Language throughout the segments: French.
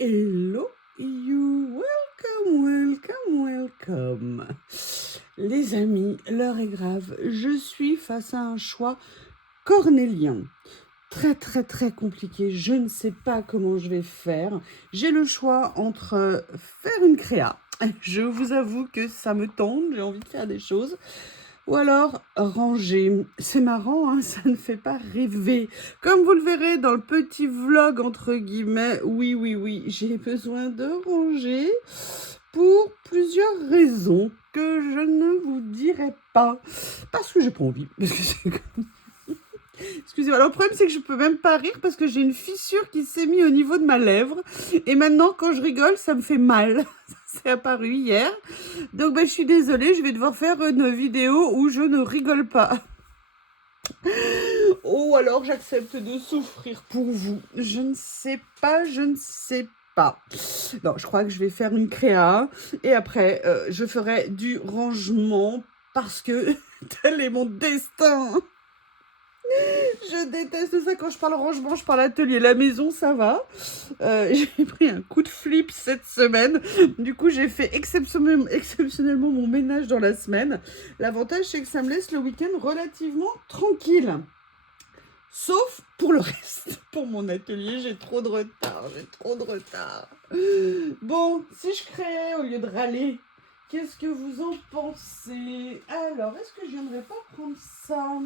Hello you, welcome. Les amis, l'heure est grave. Je suis face à un choix cornélien. Très compliqué. Je ne sais pas comment je vais faire. J'ai le choix entre faire une créa. Je vous avoue que ça me tente. J'ai envie de faire des choses. Ou alors ranger. C'est marrant, hein, ça ne fait pas rêver. Comme vous le verrez dans le petit vlog, entre guillemets, oui, j'ai besoin de ranger pour plusieurs raisons que je ne vous dirai pas. Parce que j'ai pas envie. Parce que c'est comme... Excusez-moi. Alors, le problème, c'est que je peux même pas rire parce que j'ai une fissure qui s'est mise au niveau de ma lèvre. Et maintenant, quand je rigole, ça me fait mal. C'est apparu hier. Donc, je suis désolée, je vais devoir faire une vidéo où je ne rigole pas. Oh, alors j'accepte de souffrir pour vous. Je ne sais pas. Non, je crois que je vais faire une créa. Et après, je ferai du rangement parce que tel est mon destin. Je déteste ça. Quand je parle rangement, je parle atelier. La maison, ça va. J'ai pris un coup de flip cette semaine. Du coup, j'ai fait exceptionnellement mon ménage dans la semaine. L'avantage, c'est que ça me laisse le week-end relativement tranquille. Sauf pour le reste. Pour mon atelier, j'ai trop de retard. Bon, si je créais au lieu de râler, qu'est-ce que vous en pensez? Alors, est-ce que je viendrais pas prendre ça?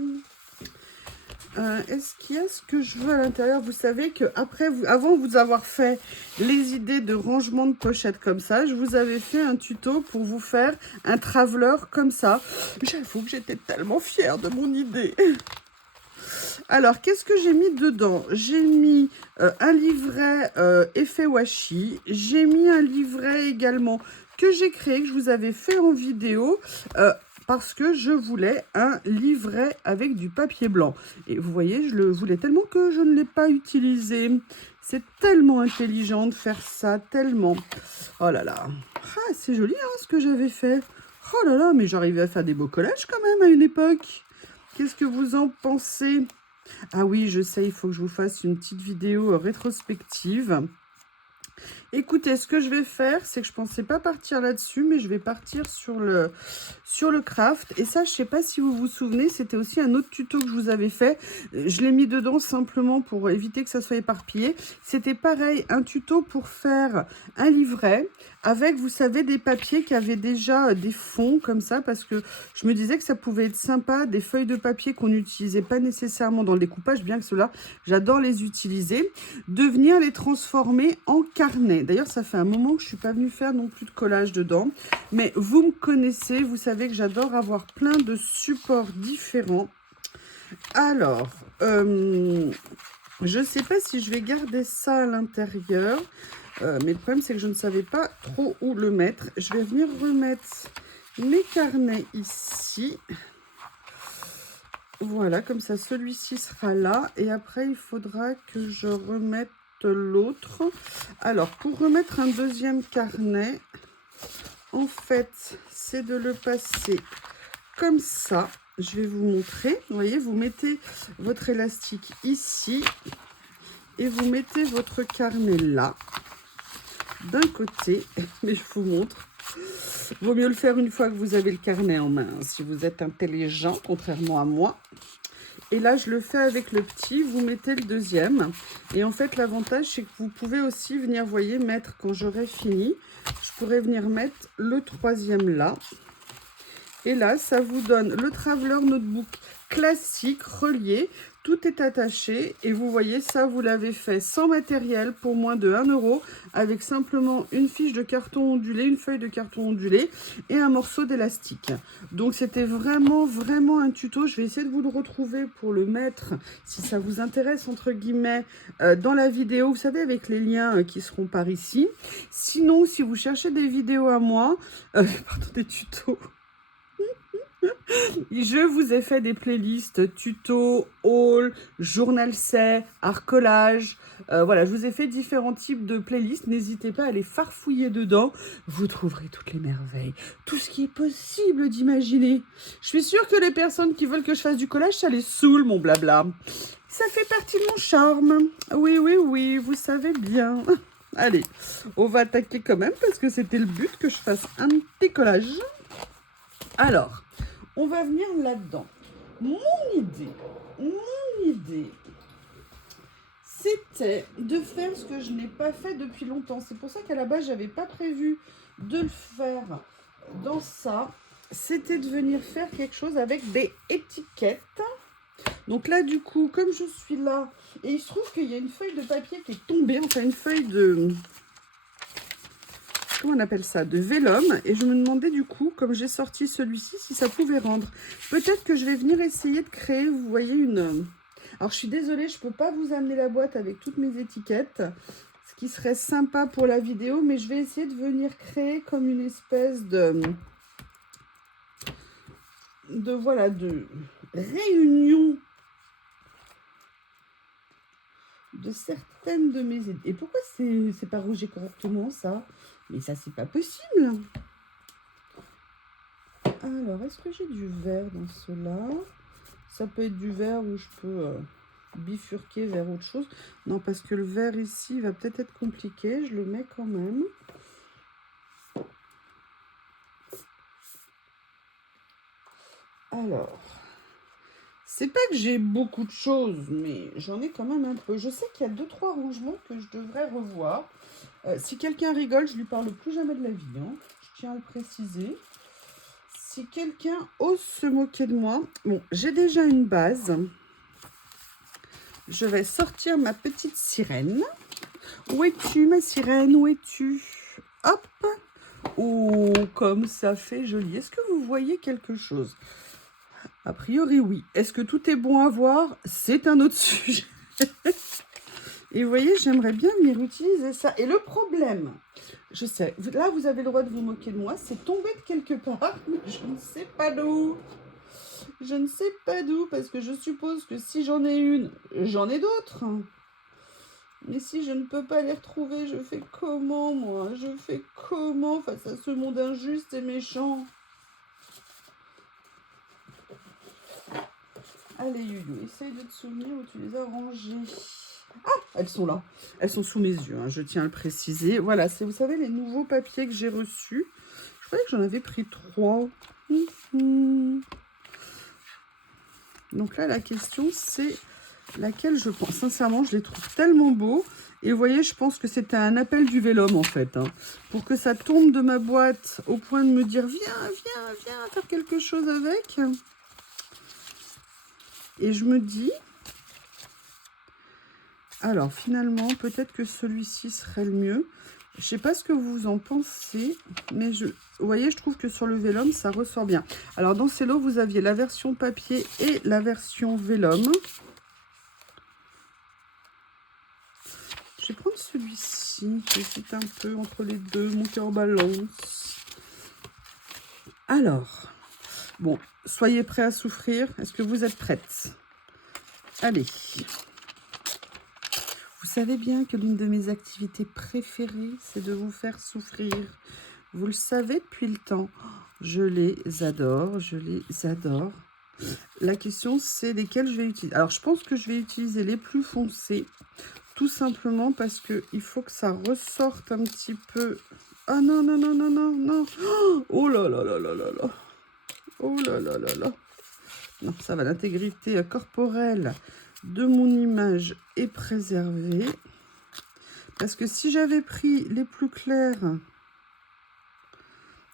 Est-ce qu'il y a ce que je veux à l'intérieur? Vous savez que avant vous avoir fait les idées de rangement de pochettes comme ça, je vous avais fait un tuto pour vous faire un traveler comme ça. J'avoue que j'étais tellement fière de mon idée. Alors, qu'est-ce que j'ai mis dedans? J'ai mis un livret effet washi. J'ai mis un livret également que j'ai créé, que je vous avais fait en vidéo. Parce que je voulais un livret avec du papier blanc. Et vous voyez, je le voulais tellement que je ne l'ai pas utilisé. C'est tellement intelligent de faire ça, tellement. Oh là là. Ah, c'est joli hein, ce que j'avais fait. Oh là là, mais j'arrivais à faire des beaux collages quand même à une époque. Qu'est-ce que vous en pensez? Ah oui, je sais, il faut que je vous fasse une petite vidéo rétrospective. Écoutez, ce que je vais faire, c'est que je pensais pas partir là-dessus, mais je vais partir sur le craft. Et ça, je sais pas si vous vous souvenez, c'était aussi un autre tuto que je vous avais fait. Je l'ai mis dedans simplement pour éviter que ça soit éparpillé. C'était pareil, un tuto pour faire un livret avec, vous savez, des papiers qui avaient déjà des fonds comme ça, parce que je me disais que ça pouvait être sympa, des feuilles de papier qu'on n'utilisait pas nécessairement dans le découpage, bien que cela, j'adore les utiliser, de venir les transformer en carnet. D'ailleurs, ça fait un moment que je ne suis pas venue faire non plus de collage dedans. Mais vous me connaissez, vous savez que j'adore avoir plein de supports différents. Alors, je ne sais pas si je vais garder ça à l'intérieur. Mais le problème, c'est que je ne savais pas trop où le mettre. Je vais venir remettre mes carnets ici. Voilà, comme ça, celui-ci sera là. Et après, il faudra que je remette l'autre. Alors, pour remettre un deuxième carnet, en fait, c'est de le passer comme ça. Je vais vous montrer. Vous voyez, vous mettez votre élastique ici et vous mettez votre carnet là, d'un côté. Mais je vous montre. Vaut mieux le faire une fois que vous avez le carnet en main, si vous êtes intelligent, contrairement à moi. Et là, je le fais avec le petit, vous mettez le deuxième. Et en fait, l'avantage, c'est que vous pouvez aussi venir, voyez, mettre, quand j'aurai fini, je pourrais venir mettre le troisième là. Et là, ça vous donne le Traveler Notebook classique, relié. Tout est attaché. Et vous voyez, ça, vous l'avez fait sans matériel pour moins de 1 €, avec simplement une fiche de carton ondulé, une feuille de carton ondulé et un morceau d'élastique. Donc, c'était vraiment un tuto. Je vais essayer de vous le retrouver pour le mettre, si ça vous intéresse, entre guillemets, dans la vidéo. Vous savez, avec les liens qui seront par ici. Sinon, si vous cherchez des vidéos à moi, pardon, des tutos, je vous ai fait des playlists tuto, haul, journal c'est, art collage. Voilà, je vous ai fait différents types de playlists. N'hésitez pas à les farfouiller dedans. Vous trouverez toutes les merveilles. Tout ce qui est possible d'imaginer. Je suis sûre que les personnes qui veulent que je fasse du collage, ça les saoule, mon blabla. Ça fait partie de mon charme. Oui, vous savez bien. Allez, on va attaquer quand même parce que c'était le but que je fasse un petit collage. Alors, on va venir là-dedans. Mon idée, c'était de faire ce que je n'ai pas fait depuis longtemps. C'est pour ça qu'à la base, j'avais pas prévu de le faire dans ça. C'était de venir faire quelque chose avec des étiquettes. Donc là, du coup, comme je suis là, et il se trouve qu'il y a une feuille de papier qui est tombée, enfin une feuille de... Comment on appelle ça? De vélum. Et je me demandais du coup, comme j'ai sorti celui-ci, si ça pouvait rendre. Peut-être que je vais venir essayer de créer, vous voyez, une... Alors, je suis désolée, je ne peux pas vous amener la boîte avec toutes mes étiquettes. Ce qui serait sympa pour la vidéo, mais je vais essayer de venir créer comme une espèce de voilà, de réunion de certaines de mes idées. Et pourquoi c'est pas rangé correctement, ça? Mais ça, c'est pas possible. Alors, est-ce que j'ai du vert dans cela? Ça peut être du vert où je peux bifurquer vers autre chose. Non, parce que le vert ici va peut-être être compliqué. Je le mets quand même. Alors, c'est pas que j'ai beaucoup de choses, mais j'en ai quand même un peu. Je sais qu'il y a 2-3 rangements que je devrais revoir. Si quelqu'un rigole, je lui parle plus jamais de la vie, hein. Je tiens à le préciser. Si quelqu'un ose se moquer de moi, bon, j'ai déjà une base. Je vais sortir ma petite sirène. Où es-tu, ma sirène? Où es-tu? Hop! Oh, comme ça fait joli. Est-ce que vous voyez quelque chose? A priori, oui. Est-ce que tout est bon à voir? C'est un autre sujet. Et vous voyez, j'aimerais bien venir utiliser ça. Et le problème, je sais, là, vous avez le droit de vous moquer de moi, c'est tombé de quelque part, mais je ne sais pas d'où. Je ne sais pas d'où, parce que je suppose que si j'en ai une, j'en ai d'autres. Mais si je ne peux pas les retrouver, je fais comment, moi? Je fais comment face à ce monde injuste et méchant? Allez, Yuyu, essaye de te souvenir où tu les as rangées. Ah, elles sont là. Elles sont sous mes yeux, hein, je tiens à le préciser. Voilà, c'est, vous savez, les nouveaux papiers que j'ai reçus. Je croyais que j'en avais pris 3. Donc là, la question, c'est laquelle je pense. Sincèrement, je les trouve tellement beaux. Et vous voyez, je pense que c'était un appel du Vélum, en fait. Hein, pour que ça tombe de ma boîte au point de me dire, viens, faire quelque chose avec. Et je me dis... Alors, finalement, peut-être que celui-ci serait le mieux. Je ne sais pas ce que vous en pensez, mais vous voyez, je trouve que sur le vélum, ça ressort bien. Alors, dans ces lots, vous aviez la version papier et la version vélum. Je vais prendre celui-ci. J'hésite un peu entre les deux. Mon cœur balance. Alors, bon, soyez prêts à souffrir. Est-ce que vous êtes prêtes? Allez. Vous savez bien que l'une de mes activités préférées, c'est de vous faire souffrir. Vous le savez depuis le temps. Je les adore, je les adore. La question, c'est lesquels je vais utiliser. Alors, je pense que je vais utiliser les plus foncés. Tout simplement parce qu'il faut que ça ressorte un petit peu. Ah non, non, non, non, non, non. Oh là là là là là là. Oh là là là là. Non, ça va, l'intégrité corporelle de mon image est préservée. Parce que si j'avais pris les plus clairs,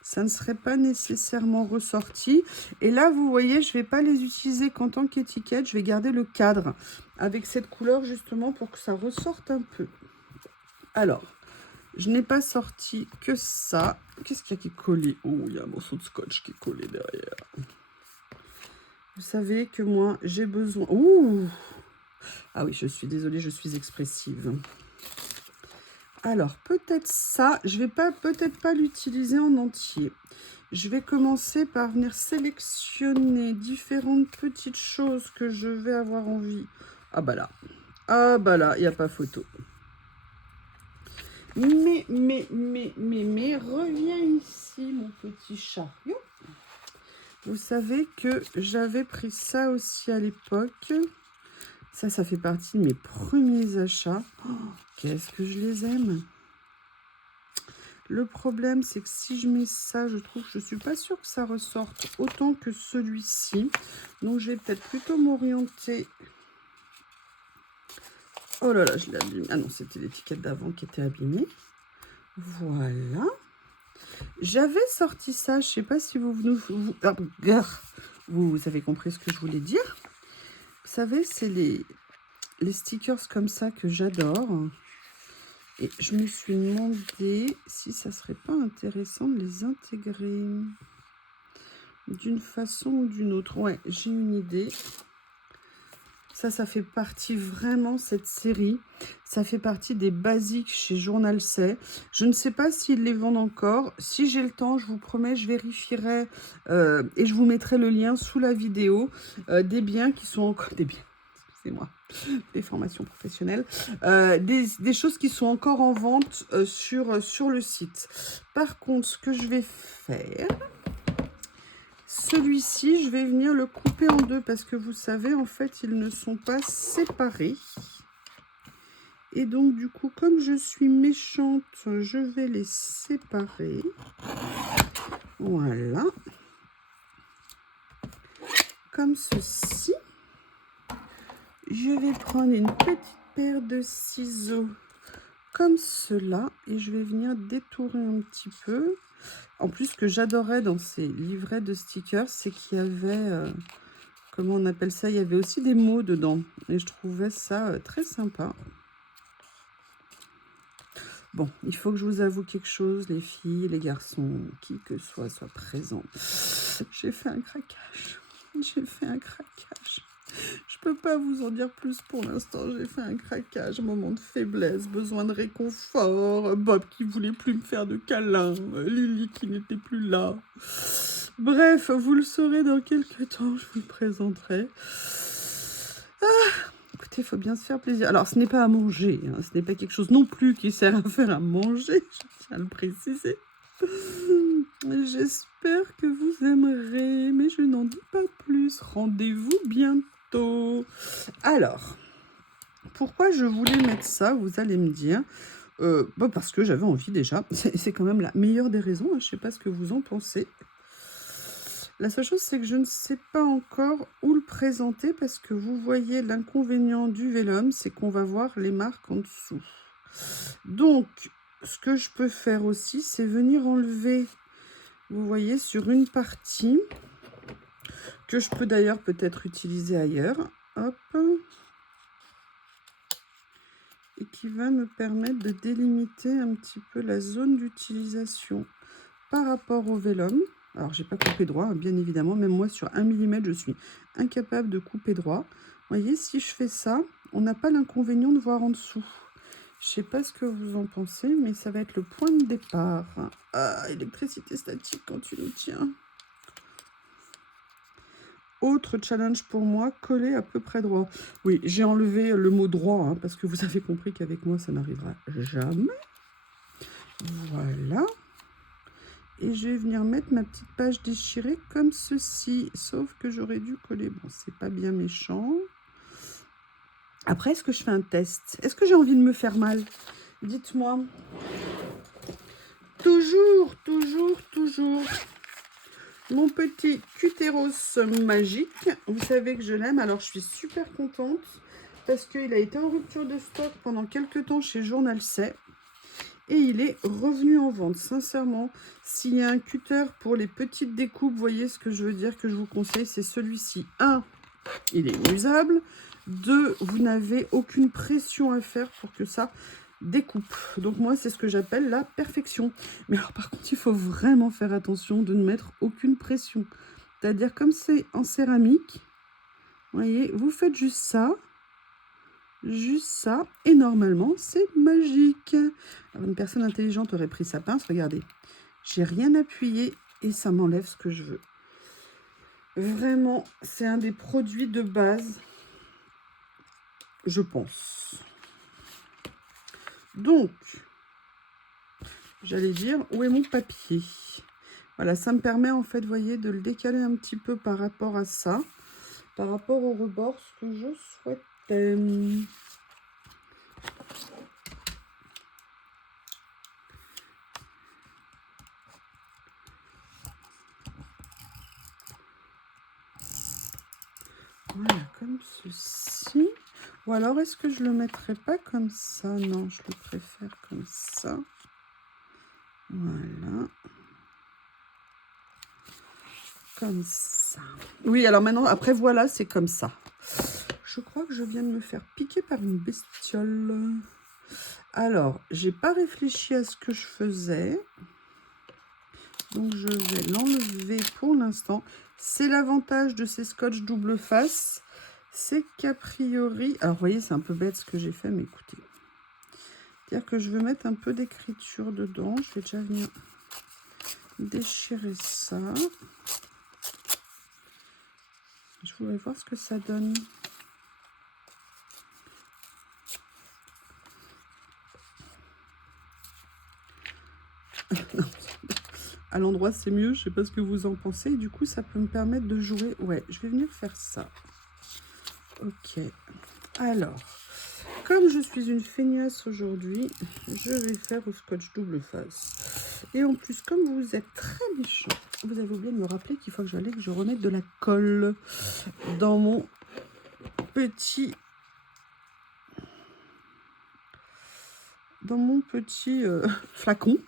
ça ne serait pas nécessairement ressorti. Et là, vous voyez, je ne vais pas les utiliser qu'en tant qu'étiquette. Je vais garder le cadre avec cette couleur justement pour que ça ressorte un peu. Alors, je n'ai pas sorti que ça. Qu'est-ce qu'il y a qui est collé? Oh, il y a un morceau de scotch qui est collé derrière. Vous savez que moi, j'ai besoin... Ouh! Ah oui, je suis désolée, je suis expressive. Alors, peut-être ça, je vais peut-être pas l'utiliser en entier. Je vais commencer par venir sélectionner différentes petites choses que je vais avoir envie. Ah bah là, il n'y a pas photo. Mais, reviens ici, mon petit chariot. Vous savez que j'avais pris ça aussi à l'époque. Ça fait partie de mes premiers achats. Oh, qu'est-ce que je les aime! Le problème, c'est que si je mets ça, je trouve que je ne suis pas sûre que ça ressorte autant que celui-ci. Donc, je vais peut-être plutôt m'orienter. Oh là là, je l'ai abîmé. Ah non, c'était l'étiquette d'avant qui était abîmée. Voilà. J'avais sorti ça, je ne sais pas si vous avez compris ce que je voulais dire. Vous savez, c'est les stickers comme ça que j'adore. Et je me suis demandé si ça serait pas intéressant de les intégrer d'une façon ou d'une autre. Ouais, j'ai une idée. Ça fait partie vraiment, cette série. Ça fait partie des basiques chez Journal C. Je ne sais pas s'ils les vendent encore. Si j'ai le temps, je vous promets, je vérifierai et je vous mettrai le lien sous la vidéo des biens qui sont encore... Des biens, excusez-moi. Des formations professionnelles, des choses qui sont encore en vente sur le site. Par contre, ce que je vais faire, celui-ci, je vais venir le couper en deux parce que vous savez, en fait, ils ne sont pas séparés. Et donc, du coup, comme je suis méchante, je vais les séparer. Voilà. Comme ceci. Je vais prendre une petite paire de ciseaux comme cela et je vais venir détourer un petit peu. En plus, ce que j'adorais dans ces livrets de stickers, c'est qu'il y avait, comment on appelle ça, il y avait aussi des mots dedans et je trouvais ça très sympa. Bon, il faut que je vous avoue quelque chose, les filles, les garçons, qui que soit présent. J'ai fait un craquage. J'ai fait un craquage. Je peux pas vous en dire plus pour l'instant. J'ai fait un craquage, moment de faiblesse, besoin de réconfort, Bob qui voulait plus me faire de câlins, Lily qui n'était plus là. Bref, vous le saurez dans quelques temps, je vous le présenterai. Écoutez, il faut bien se faire plaisir. Alors, ce n'est pas à manger, hein, ce n'est pas quelque chose non plus qui sert à faire à manger, je tiens à le préciser. J'espère que vous aimerez, mais je n'en dis pas plus. Rendez-vous bientôt. Alors, pourquoi je voulais mettre ça, vous allez me dire. Parce que j'avais envie déjà. C'est quand même la meilleure des raisons. Hein, je ne sais pas ce que vous en pensez. La seule chose, c'est que je ne sais pas encore où le présenter parce que vous voyez l'inconvénient du vélum, c'est qu'on va voir les marques en dessous. Donc, ce que je peux faire aussi, c'est venir enlever, vous voyez, sur une partie que je peux d'ailleurs peut-être utiliser ailleurs. Hop. Et qui va me permettre de délimiter un petit peu la zone d'utilisation par rapport au vélum. Alors, j'ai pas coupé droit, hein, bien évidemment. Même moi, sur 1 mm, je suis incapable de couper droit. Vous voyez, si je fais ça, on n'a pas l'inconvénient de voir en dessous. Je sais pas ce que vous en pensez, mais ça va être le point de départ. Ah, électricité statique quand tu nous tiens. Autre challenge pour moi, coller à peu près droit. Oui, j'ai enlevé le mot droit, hein, parce que vous avez compris qu'avec moi, ça n'arrivera jamais. Voilà. Et je vais venir mettre ma petite page déchirée comme ceci. Sauf que j'aurais dû coller. Bon, c'est pas bien méchant. Après, est-ce que je fais un test? Est-ce que j'ai envie de me faire mal? Dites-moi. Toujours, toujours, toujours. Mon petit Cuteros magique. Vous savez que je l'aime. Alors, je suis super contente. Parce qu'il a été en rupture de stock pendant quelques temps chez Journal C. Et il est revenu en vente. Sincèrement, s'il y a un cutter pour les petites découpes, vous voyez ce que je veux dire, que je vous conseille, c'est celui-ci. 1, il est usable. 2, vous n'avez aucune pression à faire pour que ça découpe. Donc moi, c'est ce que j'appelle la perfection. Mais alors par contre, il faut vraiment faire attention de ne mettre aucune pression. C'est-à-dire comme c'est en céramique, vous voyez, vous faites juste ça. Juste ça, et normalement, c'est magique. Alors, une personne intelligente aurait pris sa pince, regardez. J'ai rien appuyé et ça m'enlève ce que je veux. Vraiment, c'est un des produits de base, je pense. Donc, j'allais dire, où est mon papier? Voilà, ça me permet, en fait, vous voyez, de le décaler un petit peu par rapport à ça, par rapport au rebord, ce que je souhaitais. Voilà, comme ceci. Ou alors, est-ce que je le mettrais pas comme ça? Non, je le préfère comme ça. Voilà. Comme ça. Oui, alors maintenant, après, voilà, c'est comme ça. Je crois que je viens de me faire piquer par une bestiole. Alors, j'ai pas réfléchi à ce que je faisais. Donc, je vais l'enlever pour l'instant. C'est l'avantage de ces scotch double face. C'est qu'a priori... Alors, vous voyez, c'est un peu bête ce que j'ai fait, mais écoutez. C'est-à-dire que je veux mettre un peu d'écriture dedans. Je vais déjà venir déchirer ça. Je voudrais voir ce que ça donne. À l'endroit, c'est mieux. Je sais pas ce que vous en pensez. Et du coup, ça peut me permettre de jouer. Ouais, je vais venir faire ça. Ok. Alors, comme je suis une feignasse aujourd'hui, je vais faire au scotch double face. Et en plus, comme vous êtes très méchant, vous avez oublié de me rappeler qu'il faut que j'allais que je remette de la colle dans mon petit... flacon.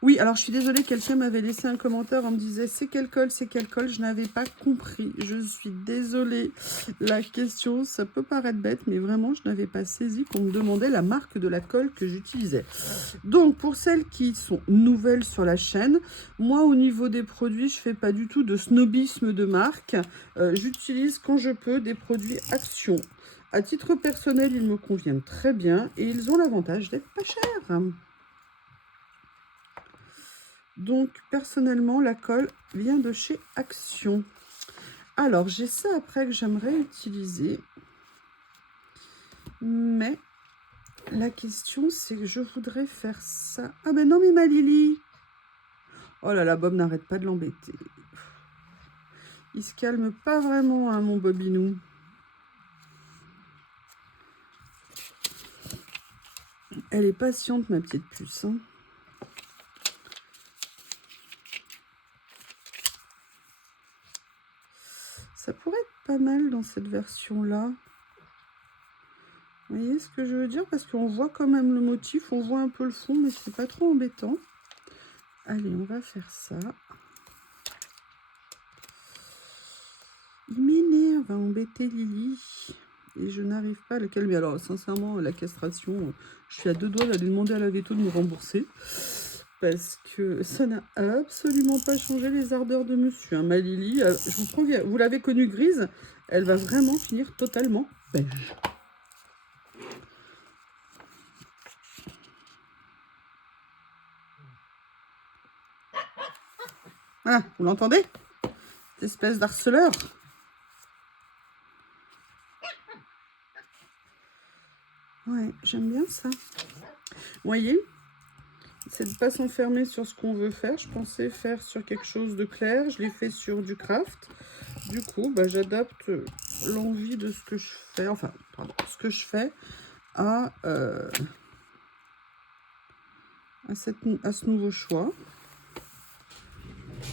Oui, alors je suis désolée, quelqu'un m'avait laissé un commentaire, on me disait c'est quelle colle, je n'avais pas compris, je suis désolée. La question, ça peut paraître bête, mais vraiment je n'avais pas saisi qu'on me demandait la marque de la colle que j'utilisais. Donc pour celles qui sont nouvelles sur la chaîne, moi au niveau des produits, je fais pas du tout de snobisme de marque, j'utilise quand je peux des produits Action. À titre personnel, ils me conviennent très bien et ils ont l'avantage d'être pas chers. Donc, personnellement, la colle vient de chez Action. Alors, j'ai ça après que j'aimerais utiliser. Mais la question, c'est que je voudrais faire ça. Ah, mais non, mais ma Lily! Oh là là, Bob n'arrête pas de l'embêter. Il se calme pas vraiment, hein, mon Bobinou. Elle est patiente, ma petite puce. Hein. Ça pourrait être pas mal dans cette version-là. Vous voyez ce que je veux dire? Parce qu'on voit quand même le motif, on voit un peu le fond, mais c'est pas trop embêtant. Allez, on va faire ça. Il m'énerve à embêter Lily. Et je n'arrive pas à le calmer. Alors, sincèrement, la castration, je suis à deux doigts d'aller demander à la veto de me rembourser. Parce que ça n'a absolument pas changé les ardeurs de monsieur. Hein. Ma Lily, je vous préviens, vous l'avez connue grise, elle va vraiment finir totalement beige. Ah, vous l'entendez? Cette espèce d'harceleur. Ouais, j'aime bien ça. Vous voyez, c'est de ne pas s'enfermer sur ce qu'on veut faire. Je pensais faire sur quelque chose de clair. Je l'ai fait sur du craft. Du coup, bah, j'adapte l'envie de ce que je fais. Enfin, pardon, ce que je fais à ce nouveau choix.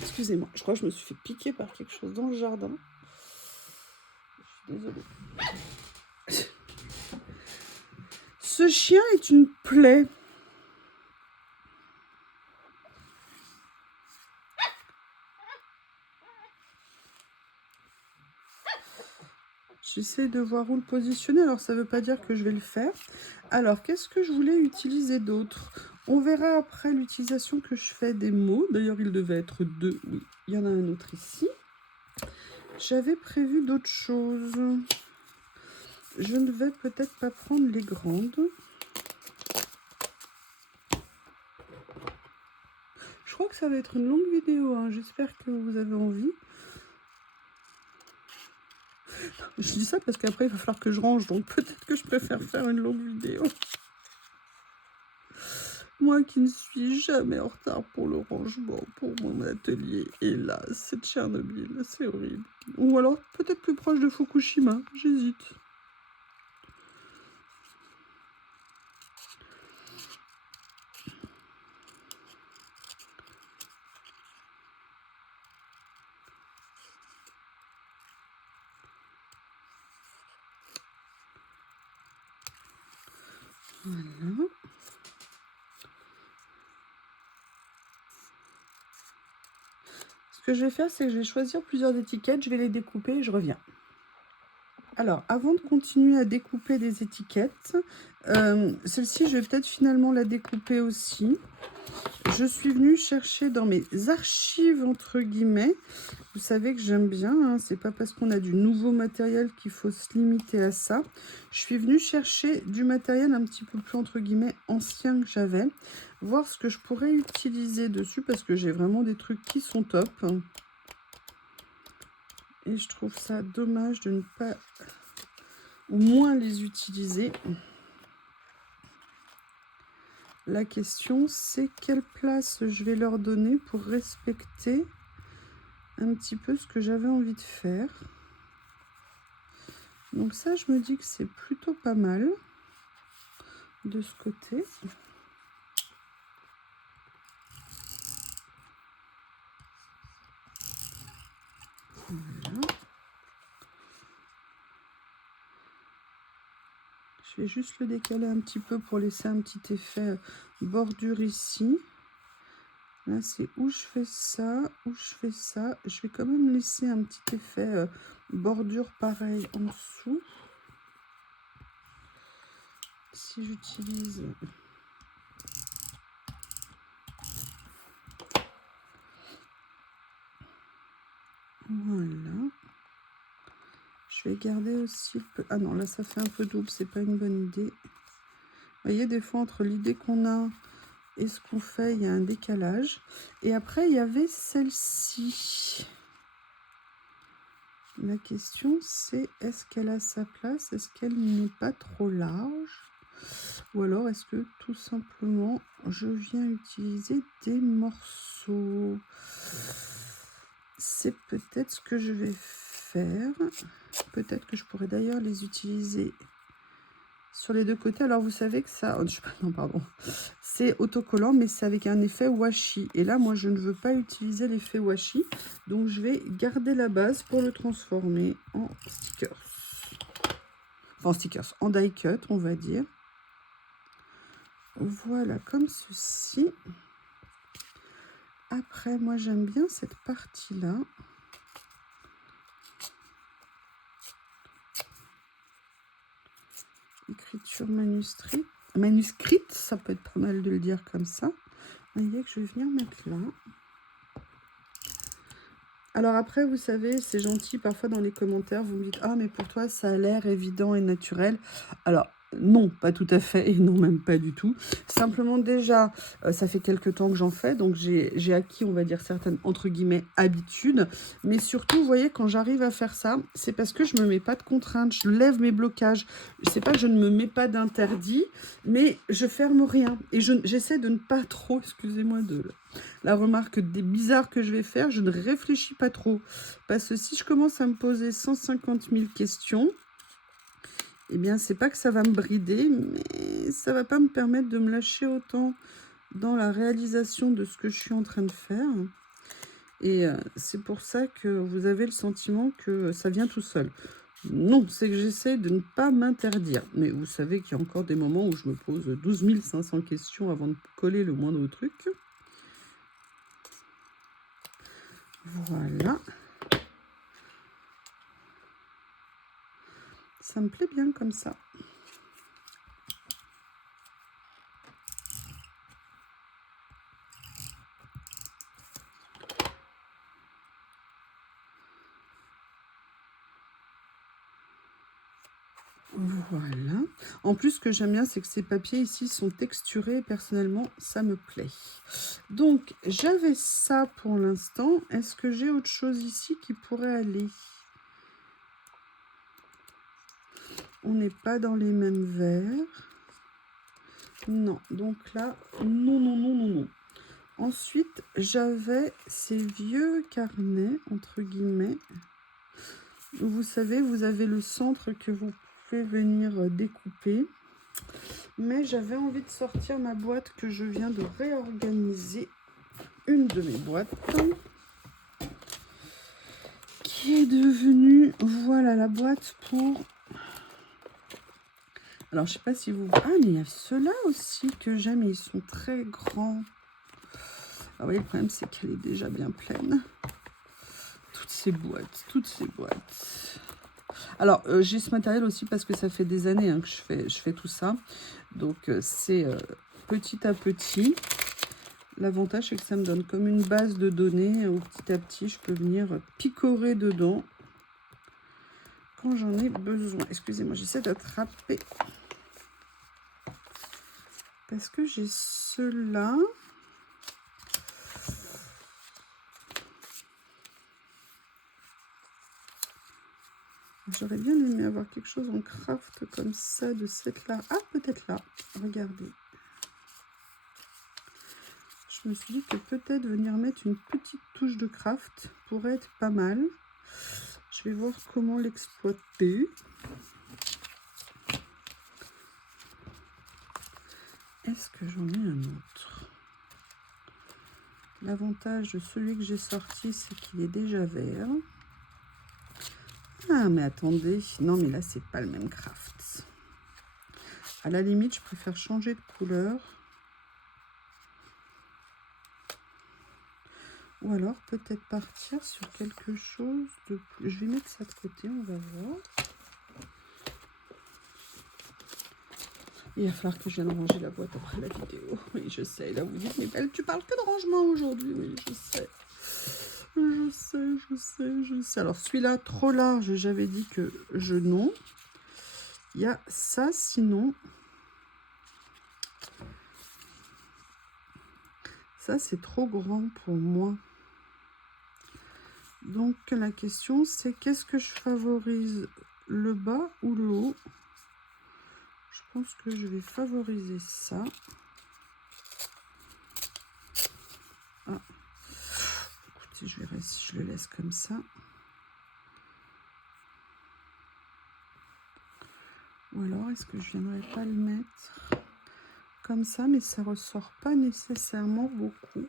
Excusez-moi, je crois que je me suis fait piquer par quelque chose dans le jardin. Je suis désolée. Ce chien est une plaie. J'essaie de voir où le positionner. Alors, ça ne veut pas dire que je vais le faire. Alors, qu'est-ce que je voulais utiliser d'autre? On verra après l'utilisation que je fais des mots. D'ailleurs, il devait être deux. Oui, il y en a un autre ici. J'avais prévu d'autres choses. Je ne vais peut-être pas prendre les grandes. Je crois que ça va être une longue vidéo. Hein. J'espère que vous avez envie. Je dis ça parce qu'après, il va falloir que je range. Donc, peut-être que je préfère faire une longue vidéo. Moi qui ne suis jamais en retard pour le rangement, pour mon atelier. Et là, c'est Tchernobyl. C'est horrible. Ou alors, peut-être plus proche de Fukushima. J'hésite. Voilà. Ce que je vais faire, c'est que je vais choisir plusieurs étiquettes, je vais les découper et je reviens. Alors, avant de continuer à découper des étiquettes, celle-ci, je vais peut-être finalement la découper aussi. Je suis venue chercher dans mes archives, entre guillemets. Vous savez que j'aime bien, hein, c'est pas parce qu'on a du nouveau matériel qu'il faut se limiter à ça. Je suis venue chercher du matériel un petit peu plus, entre guillemets, ancien que j'avais. Voir ce que je pourrais utiliser dessus, parce que j'ai vraiment des trucs qui sont top. Et je trouve ça dommage de ne pas, au moins, les utiliser. La question, c'est quelle place je vais leur donner pour respecter un petit peu ce que j'avais envie de faire. Donc ça, je me dis que c'est plutôt pas mal de ce côté. Voilà. Je vais juste le décaler un petit peu pour laisser un petit effet bordure ici. Là, c'est où je fais ça, où je fais ça. Je vais quand même laisser un petit effet bordure pareil en dessous. Si j'utilise... Voilà. Je vais garder aussi... Ah non, là, ça fait un peu double, c'est pas une bonne idée. Vous voyez, des fois, entre l'idée qu'on a et ce qu'on fait, il y a un décalage. Et après, il y avait celle-ci. La question, c'est est-ce qu'elle a sa place? Est-ce qu'elle n'est pas trop large? Ou alors, est-ce que tout simplement, je viens utiliser des morceaux? C'est peut-être ce que je vais faire. Peut-être que je pourrais d'ailleurs les utiliser sur les deux côtés. Alors, vous savez que ça... non, pardon. C'est autocollant, mais c'est avec un effet washi. Et là, moi, je ne veux pas utiliser l'effet washi. Donc, je vais garder la base pour le transformer en stickers. Enfin, en stickers, en die cut, on va dire. Voilà, comme ceci. Après, moi, j'aime bien cette partie-là. Écriture manuscrite, ça peut être pas mal de le dire comme ça. Vous voyez que je vais venir mettre là. Alors après, vous savez, c'est gentil, parfois dans les commentaires, vous me dites « Ah, mais pour toi, ça a l'air évident et naturel. » Alors, non, pas tout à fait, et non, même pas du tout. Simplement, déjà, ça fait quelques temps que j'en fais, donc j'ai acquis, on va dire, certaines, entre guillemets, habitudes. Mais surtout, vous voyez, quand j'arrive à faire ça, c'est parce que je ne me mets pas de contraintes, je lève mes blocages. C'est pas que je ne me mets pas d'interdit, mais je ferme rien. Et j'essaie de ne pas trop, excusez-moi de la remarque des bizarres que je vais faire, je ne réfléchis pas trop. Parce que si je commence à me poser 150 000 questions, eh bien, c'est pas que ça va me brider, mais ça va pas me permettre de me lâcher autant dans la réalisation de ce que je suis en train de faire. Et c'est pour ça que vous avez le sentiment que ça vient tout seul. Non, c'est que j'essaie de ne pas m'interdire. Mais vous savez qu'il y a encore des moments où je me pose 12 500 questions avant de coller le moindre truc. Voilà. Ça me plaît bien comme ça. Voilà. En plus, ce que j'aime bien, c'est que ces papiers ici sont texturés. Personnellement, ça me plaît. Donc, j'avais ça pour l'instant. Est-ce que j'ai autre chose ici qui pourrait aller? On n'est pas dans les mêmes verres. Non. Donc là, non, non, non, non, non. Ensuite, j'avais ces vieux carnets, entre guillemets. Vous savez, vous avez le centre que vous pouvez venir découper. Mais j'avais envie de sortir ma boîte que je viens de réorganiser. Une de mes boîtes. Qui est devenue, voilà, la boîte pour Alors, je sais pas si vous... Ah, mais il y a ceux-là aussi que j'aime et ils sont très grands. Ah oui, le problème, c'est qu'elle est déjà bien pleine. Toutes ces boîtes, toutes ces boîtes. Alors, j'ai ce matériel aussi parce que ça fait des années hein, que je fais tout ça. Donc, c'est petit à petit. L'avantage, c'est que ça me donne comme une base de données où petit à petit, je peux venir picorer dedans quand j'en ai besoin. Excusez-moi, j'essaie d'attraper. Parce que j'ai ceux-là. J'aurais bien aimé avoir quelque chose en craft comme ça, de cette là. Ah, peut-être là. Regardez. Je me suis dit que peut-être venir mettre une petite touche de craft pourrait être pas mal. Je vais voir comment l'exploiter. Est-ce que j'en ai un autre? L'avantage de celui que j'ai sorti, c'est qu'il est déjà vert. Ah, mais attendez. Non, mais là, c'est pas le même craft. À la limite, je préfère changer de couleur. Ou alors, peut-être partir sur quelque chose de plus... Je vais mettre ça de côté, on va voir. Il va falloir que je vienne ranger la boîte après la vidéo. Oui, je sais. Là, vous dites, mais Belle, tu parles que de rangement aujourd'hui. Oui, je sais. Je sais. Alors, celui-là, trop large, j'avais dit que je non. Il y a ça, sinon... Ça, c'est trop grand pour moi. Donc, la question, c'est qu'est-ce que je favorise, le bas ou le haut? Je pense que je vais favoriser ça. Ah. Écoutez, je verrai si je le laisse comme ça. Ou alors, est-ce que je viendrai pas le mettre comme ça, mais ça ressort pas nécessairement beaucoup.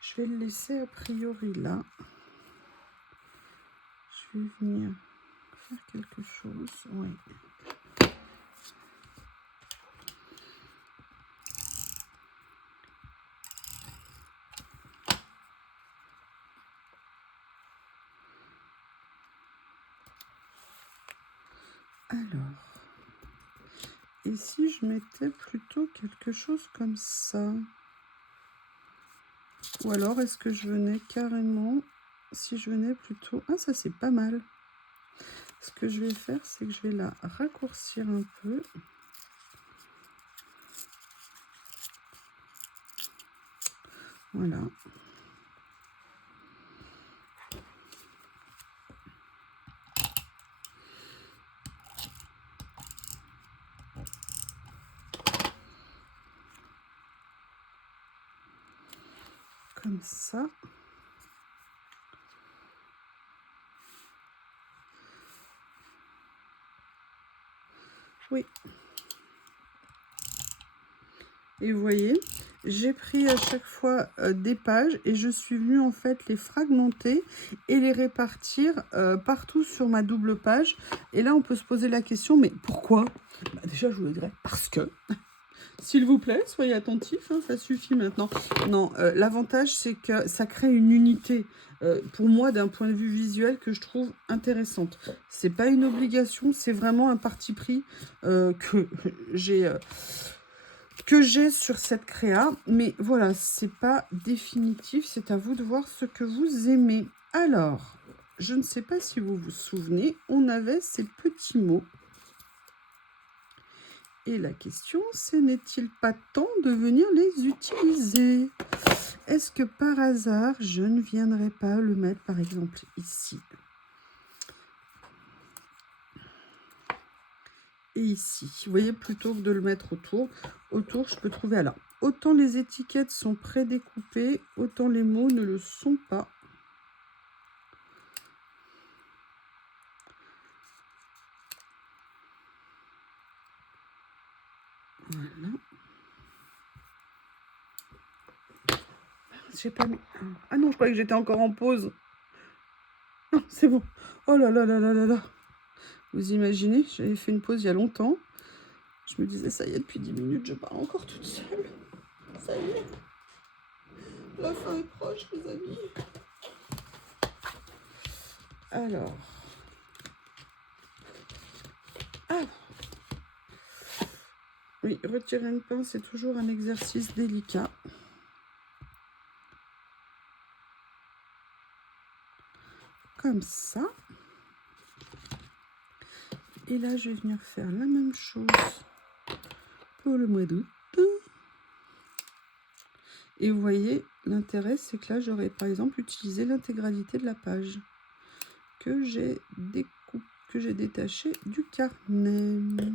Je vais le laisser a priori là. Je vais venir faire quelque chose. Oui. Alors, et si je mettais plutôt quelque chose comme ça? Ou alors, est-ce que je venais carrément, si je venais plutôt... Ah, ça, c'est pas mal. Ce que je vais faire, c'est que je vais la raccourcir un peu. Voilà. Comme ça. Oui. Et vous voyez, j'ai pris à chaque fois des pages et je suis venue en fait les fragmenter et les répartir partout sur ma double page. Et là, on peut se poser la question, mais pourquoi? Bah, déjà, je vous le dirais, parce que... S'il vous plaît, soyez attentifs, hein, ça suffit maintenant. Non, l'avantage, c'est que ça crée une unité, pour moi, d'un point de vue visuel, que je trouve intéressante. C'est pas une obligation, c'est vraiment un parti pris que j'ai sur cette créa. Mais voilà, c'est pas définitif, c'est à vous de voir ce que vous aimez. Alors, je ne sais pas si vous vous souvenez, on avait ces petits mots. Et la question, c'est n'est-il pas temps de venir les utiliser? Est-ce que par hasard, je ne viendrais pas le mettre par exemple ici? Et ici, vous voyez, plutôt que de le mettre autour, je peux trouver, alors, autant les étiquettes sont prédécoupées, autant les mots ne le sont pas. Voilà. J'ai pas mis... Ah non, je croyais que j'étais encore en pause. Non, c'est bon. Oh là là là là là là. Vous imaginez, j'avais fait une pause il y a longtemps. Je me disais, ça y est, depuis 10 minutes, je pars encore toute seule. Ça y est. La fin est proche, les amis. Alors. Ah. Oui, retirer une pince, c'est toujours un exercice délicat. Comme ça. Et là, je vais venir faire la même chose pour le mois d'août. Et vous voyez, l'intérêt, c'est que là, j'aurais par exemple utilisé l'intégralité de la page que j'ai détaché du carnet.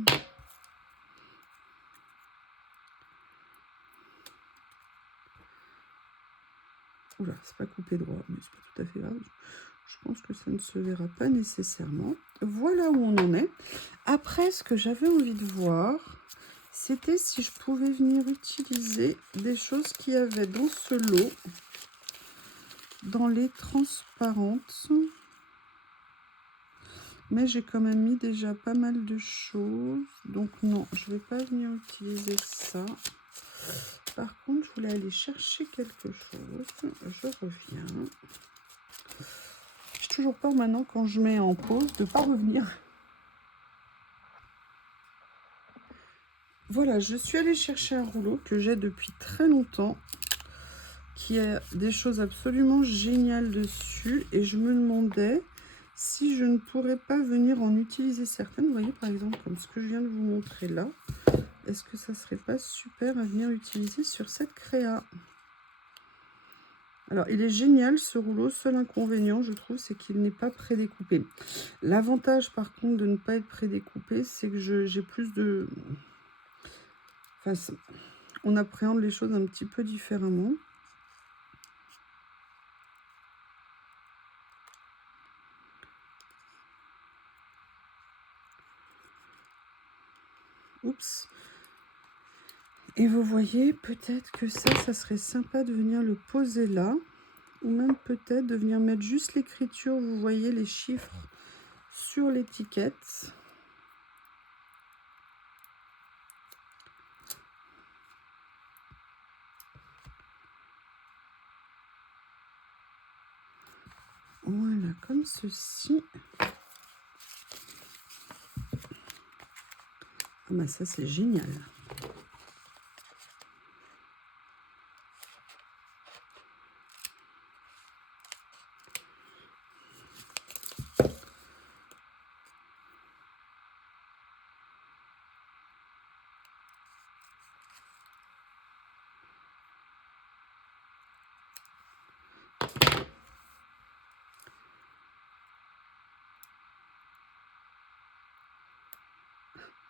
Oula, c'est pas coupé droit, mais c'est pas tout à fait grave. Je pense que ça ne se verra pas nécessairement. Voilà où on en est. Après, ce que j'avais envie de voir, c'était si je pouvais venir utiliser des choses qu'il y avait dans ce lot, dans les transparentes. Mais j'ai quand même mis déjà pas mal de choses. Donc non, je ne vais pas venir utiliser ça. Par contre, je voulais aller chercher quelque chose. Je reviens. J'ai toujours peur maintenant quand je mets en pause de ne pas revenir. Voilà, je suis allée chercher un rouleau que j'ai depuis très longtemps, qui a des choses absolument géniales dessus. Et je me demandais si je ne pourrais pas venir en utiliser certaines. Vous voyez, par exemple, comme ce que je viens de vous montrer là. Est-ce que ça serait pas super à venir utiliser sur cette créa? Alors, il est génial ce rouleau. Seul inconvénient, je trouve, c'est qu'il n'est pas prédécoupé. L'avantage, par contre, de ne pas être prédécoupé, c'est que j'ai plus de... Enfin, on appréhende les choses un petit peu différemment. Oups. Et vous voyez, peut-être que ça serait sympa de venir le poser là. Ou même peut-être de venir mettre juste l'écriture, vous voyez, les chiffres sur l'étiquette. Voilà, comme ceci. Ah bah ça, c'est génial.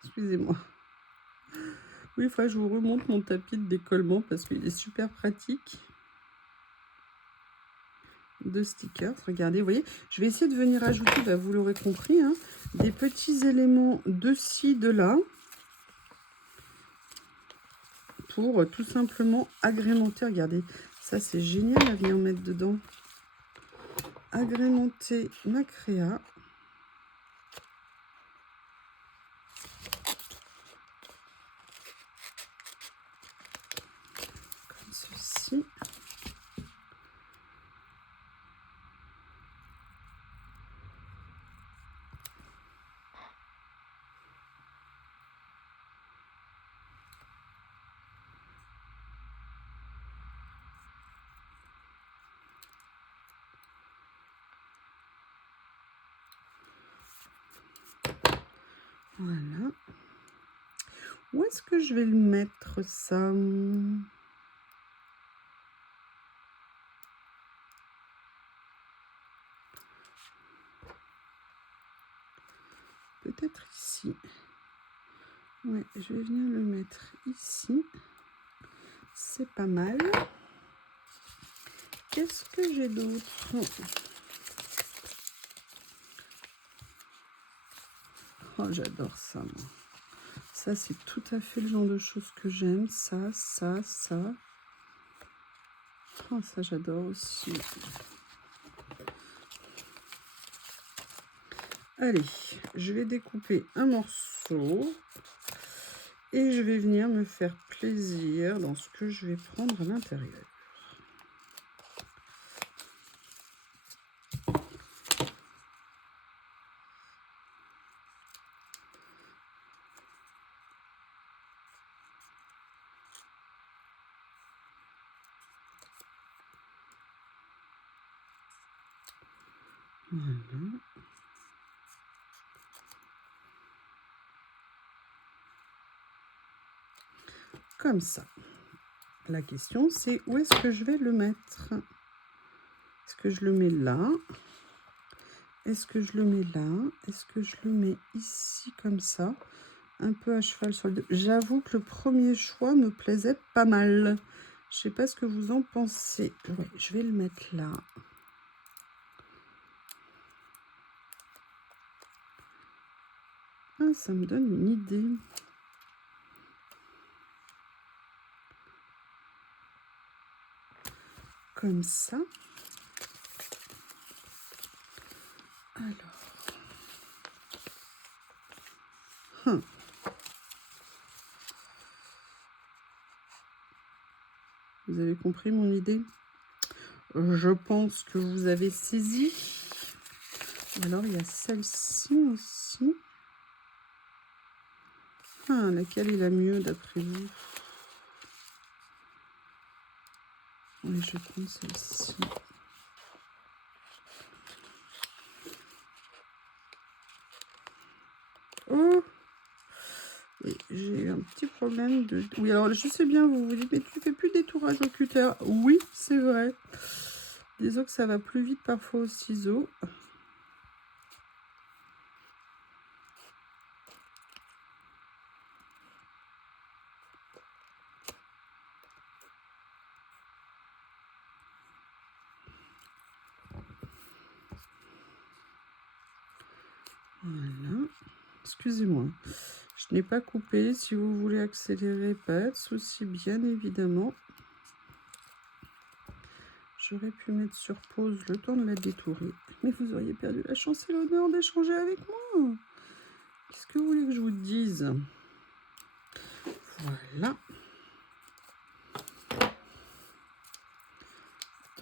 Excusez-moi. Oui, enfin, je vous remonte mon tapis de décollement parce qu'il est super pratique. De stickers, regardez, vous voyez, je vais essayer de venir ajouter, bah, vous l'aurez compris, hein, des petits éléments de ci, de là, pour tout simplement agrémenter. Regardez, ça c'est génial à venir mettre dedans. Agrémenter ma créa. Comme ceci. Voilà. Où est-ce que je vais le mettre, ça? Peut-être ici. Ouais, je vais venir le mettre ici. C'est pas mal. Qu'est-ce que j'ai d'autre? Oh, j'adore ça, moi. Ça, c'est tout à fait le genre de choses que j'aime. Ça. Oh, ça, j'adore aussi. Allez, je vais découper un morceau et je vais venir me faire plaisir dans ce que je vais prendre à l'intérieur. Voilà. Comme ça. La question, c'est où est-ce que je vais le mettre? Est-ce que je le mets là? Est-ce que je le mets là? Est-ce que je le mets ici comme ça? Un peu à cheval sur le dos. J'avoue que le premier choix me plaisait pas mal. Je sais pas ce que vous en pensez. Ouais, je vais le mettre là. Ah, ça me donne une idée. Comme ça. Alors. Vous avez compris mon idée? Je pense que vous avez saisi. Alors, il y a celle-ci aussi. Ah, laquelle est la mieux d'après vous? Oui, je vais prendre celle-ci. Oh! Et j'ai eu un petit problème de... Oui, alors je sais bien, vous vous dites, mais tu fais plus des tourages au cutter. Oui, c'est vrai. Disons que ça va plus vite parfois au ciseau. Voilà. Excusez-moi. Je n'ai pas coupé. Si vous voulez accélérer, pas de souci, bien évidemment. J'aurais pu mettre sur pause le temps de la détourer. Mais vous auriez perdu la chance et l'honneur d'échanger avec moi. Qu'est-ce que vous voulez que je vous dise? Voilà.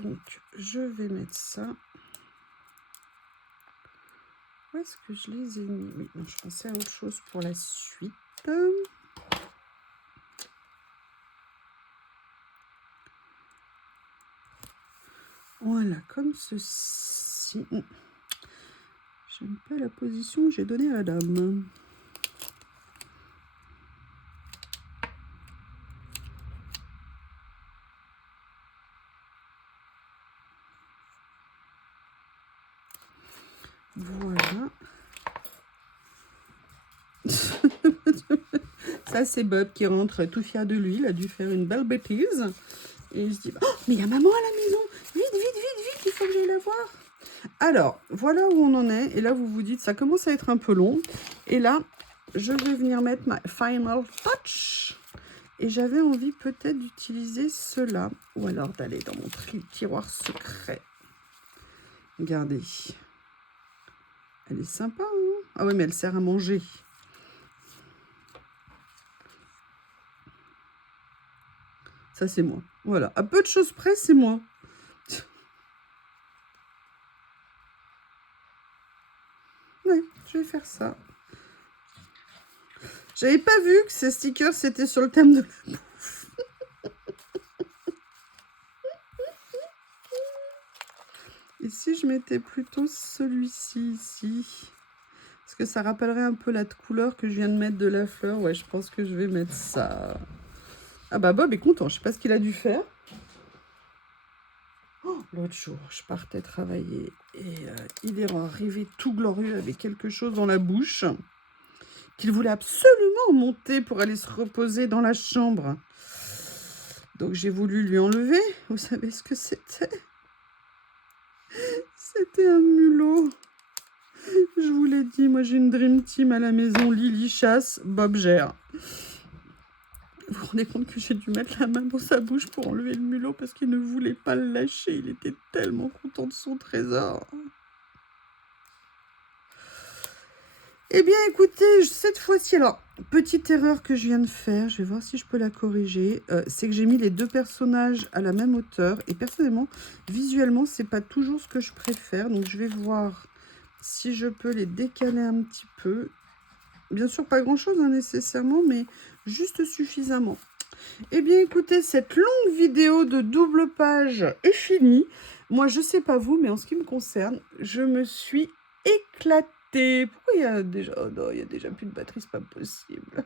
Donc, je vais mettre ça. Où est-ce que je les ai mis? Oui, non, je pensais à autre chose pour la suite. Voilà, comme ceci. J'aime pas la position que j'ai donnée à la dame. Voilà. Ça, c'est Bob qui rentre tout fier de lui. Il a dû faire une belle bêtise. Et il se dit, oh, mais il y a maman à la maison. Vite, vite, vite, vite, il faut que j'aille la voir. Alors, voilà où on en est. Et là, vous vous dites, ça commence à être un peu long. Et là, je vais venir mettre ma final touch. Et j'avais envie peut-être d'utiliser cela. Ou alors d'aller dans mon tiroir secret. Regardez. Elle est sympa, hein? Ah oui, mais elle sert à manger. Ça, c'est moi. Voilà. À peu de choses près, c'est moi. Ouais, je vais faire ça. J'avais pas vu que ces stickers, c'était sur le thème de la bouffe. Et si je mettais plutôt celui-ci ici? Parce que ça rappellerait un peu la couleur que je viens de mettre de la fleur. Ouais, je pense que je vais mettre ça. Ah bah Bob est content. Je sais pas ce qu'il a dû faire. Oh, l'autre jour, je partais travailler et il est arrivé tout glorieux avec quelque chose dans la bouche qu'il voulait absolument monter pour aller se reposer dans la chambre. Donc j'ai voulu lui enlever. Vous savez ce que c'était? C'était un mulot. Je vous l'ai dit, moi j'ai une Dream Team à la maison. Lily chasse, Bob gère. Vous vous rendez compte que j'ai dû mettre la main dans sa bouche pour enlever le mulot parce qu'il ne voulait pas le lâcher. Il était tellement content de son trésor. Eh bien, écoutez, cette fois-ci, alors, petite erreur que je viens de faire, je vais voir si je peux la corriger, c'est que j'ai mis les deux personnages à la même hauteur, et personnellement, visuellement, c'est pas toujours ce que je préfère, donc je vais voir si je peux les décaler un petit peu. Bien sûr, pas grand-chose hein, nécessairement, mais juste suffisamment. Eh bien, écoutez, cette longue vidéo de double page est finie. Moi, je sais pas vous, mais en ce qui me concerne, je me suis éclatée. Pourquoi il y a déjà... Oh non, il y a déjà plus de batterie, c'est pas possible.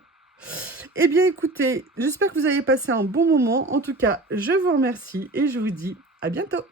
Eh bien, écoutez, j'espère que vous avez passé un bon moment. En tout cas, je vous remercie et je vous dis à bientôt.